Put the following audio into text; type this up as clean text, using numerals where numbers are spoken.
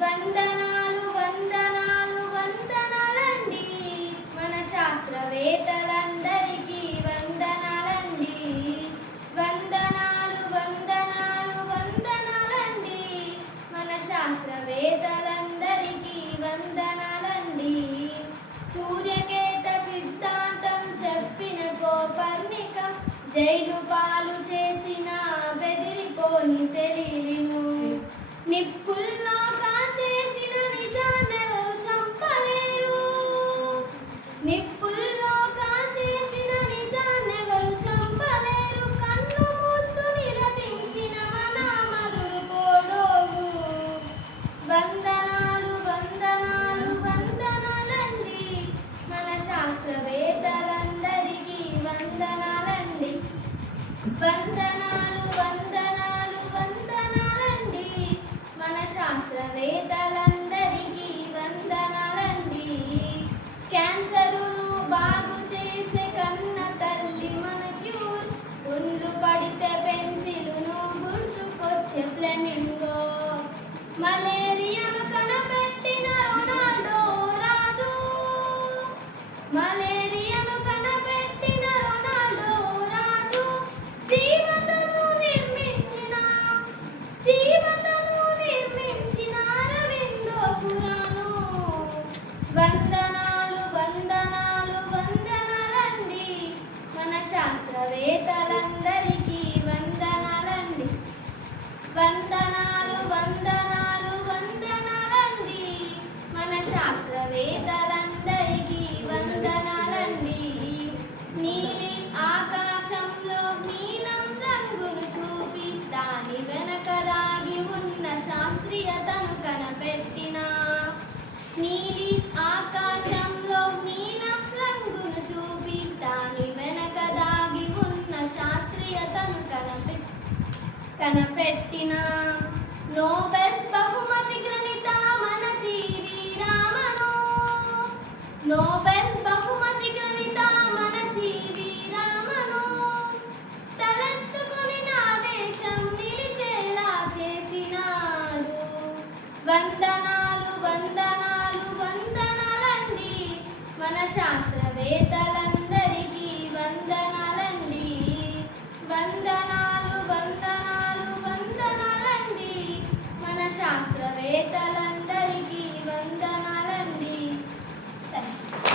వందనాలు వందనాలు వందనాలండి మన శాస్త్రవేత్తలందరికీ వందనాలండి. వందనాలు వందనాలు వందనాలండి మన శాస్త్రవేత్తలందరికీ వందనాలండి. సూర్యకేత సిద్ధాంతం చెప్పిన కోపర్నికం జైలు పాలు చేసిన బెదిరిపోని తెలియను. నిప్పుల్లో కాచేసిన నిజాన్నెవరు చంపలేరు. నిప్పుల్లో కాచేసిన నిజాన్నెవరు చంపలేరు. కన్ను మూస్తూ నిలదించిన మన మధుడు పోడోగు. వందనాలు వందనాలు వందనాలండి మన శాస్త్రవేత్తలందరికీ వందనాలండి. వందనాలు వందనాలు వందనాలండి మన శాస్త్రవేత్తలందరికీ వందనాలండి. క్యాన్సరును బాగు చేసే కన్న తల్లి మనకి ఒండ్లు పడితే పెన్సిలును గుర్తుకొచ్చే ఫ్లెమింగో. మలేరియాను కనపెట్టిన రొనాల్డో రాజు. మలేరియాను కనపెట్టిన రొనాల్డో రాజు. జీవతను నిర్మించిన అరవిందో పురాణు. వందనాలు వందనాలు వందనాలండి మన శాస్త్రవేత్తలందరికీ వందనాలండి. వందనాలు వందనాలు వందనాలండి మన శాస్త్రవేత్తలందరికీ వందనాలండి. నీలి ఆకాశంలో నీలం రంగును చూపి దాని వెనక దాగి ఉన్న శాస్త్రీయతను కనపెట్టిన. నీలి ఆకాశంలో నీలం రంగును చూపి దాని వెనక దాగి ఉన్న శాస్త్రీయతను కనపెట్టిన నోబెల్ బహుమతి గ్రహీత మన సివి రామను. నోబెల్